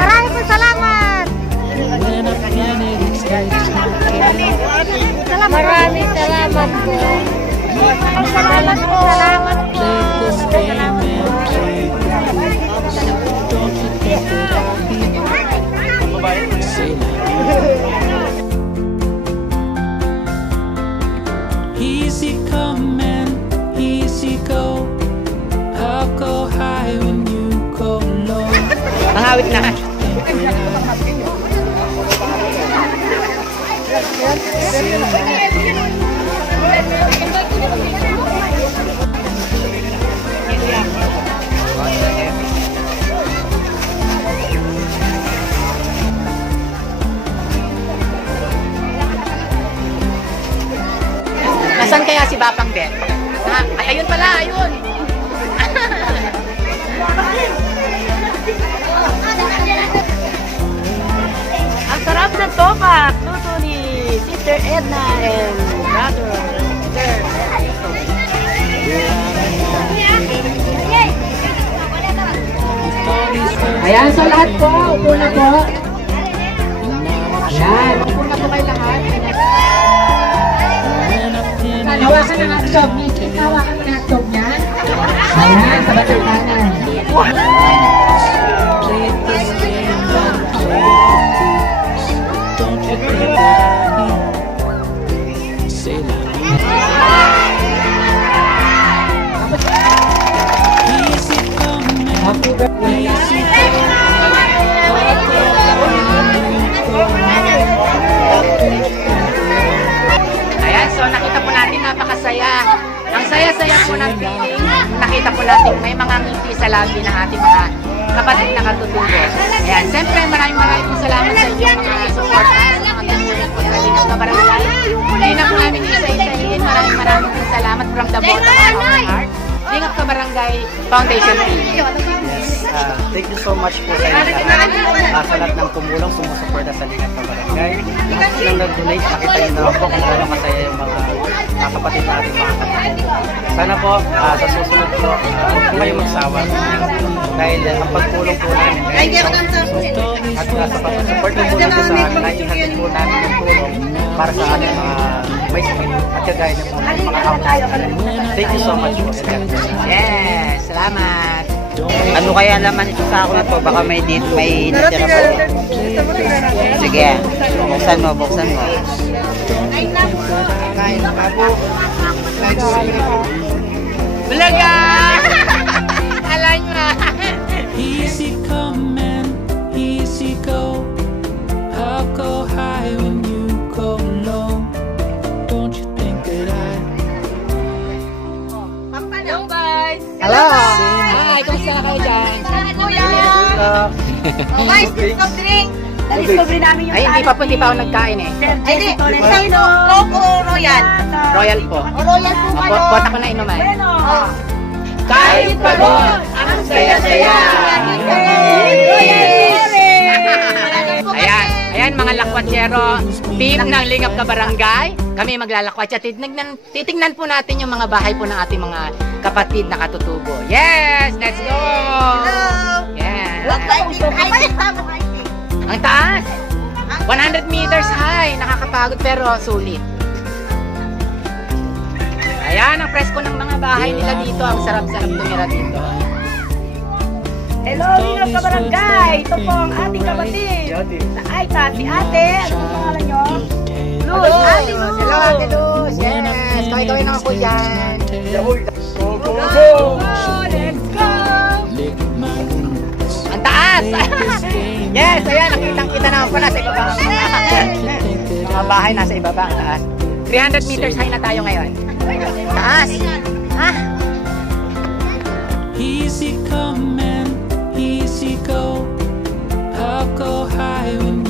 Maraming po salamat. Maraming salamat po. Salamat po. Salamat po. Easy come and easy go. I'll go high when you go low. Mahawit na. Nasaan kaya si Bapang Ben? Ay, ayun pala, ayun. Ang sarap ng topak. Luto ni Sister Edna and Brother Sister. Ayan, so lahat po, upo na po. Ayan, upo na po kayo lahat. Hawakan ang hotdog niya. Hawakan mo na hotdog niya. Ayan, sa batang kanan. Happy birthday. Ayan, so nakita po natin napakasaya. Ang saya-saya po ng feeling. Nakita po natin may mga ngiti sa labi ng ating mga kapatid na katutubo. Ayan, siyempre maraming po salamat sa inyong mga supporters, mga tempulan po sa Lingap na Barangay. Hindi na po namin isa-isahin. Maraming po salamat from the bottom of our heart. Lingap ka Barangay Foundation Team. Thank you so much po sa inyo sa lahat ng tumulong, sumusuporta sa Lingap na Barangay. Lahat silang nag-donate, nakita nyo naman po kung gano'ng masaya yung mga kapatid natin, mga kapatid. Sana po, sa susunod po, huwag po kayong magsawa. Dahil ang pagtulong po namin, at sa pag-support po namin sa amin, naihatid po namin yung tulong para sa ating mga may sakit at kagaya niyo po mga kapatid. Thank you so much po. Yes, salamat. Ano kaya laman ito sa ako na to? Baka may natira po. Sige, buksan mo. Kain na po. Bulaga! Alam nyo. Easy come and easy go. I'll go high when you go low. Don't you think that Hello guys! Hello! Hi, kumusta na kayo dyan? Oh guys, soft drink! Na-discover namin yung Ay, hindi pa ako nagkain eh. Ay, di. Sino? Coke o Royal? Royal po. Royal po kayo. Bota ko na inuman. Kahit pagod, ang saya-saya. Ayan mga lakwatsero, team ng Lingap na Barangay. Kami maglalakwatsa. Titingnan po natin yung mga bahay po ng ating mga kapatid na katutubo. Yes! Let's go! Yes! Ang taas! 100 meters high! Nakakapagod pero sulit. Ayan, ang presko ng mga bahay nila dito. Ang sarap-sarap tumira dito. Hello, Lingap na Barangay! Ito po ang ating kapatid. Ay, si ate. Ano ang pangalan nyo? Luz. Ate Luz. Hello, Ate Luz. Yes! Kawin-kawin na ako dyan. Go! Let's go! Ang taas! Yes! Ayan, nakitang-kita naman po nasa ibaba. Mga bahay nasa ibaba. Ang taas. 300 meters high na tayo ngayon. Taas! Ha? easy come and easy go. I'll go high when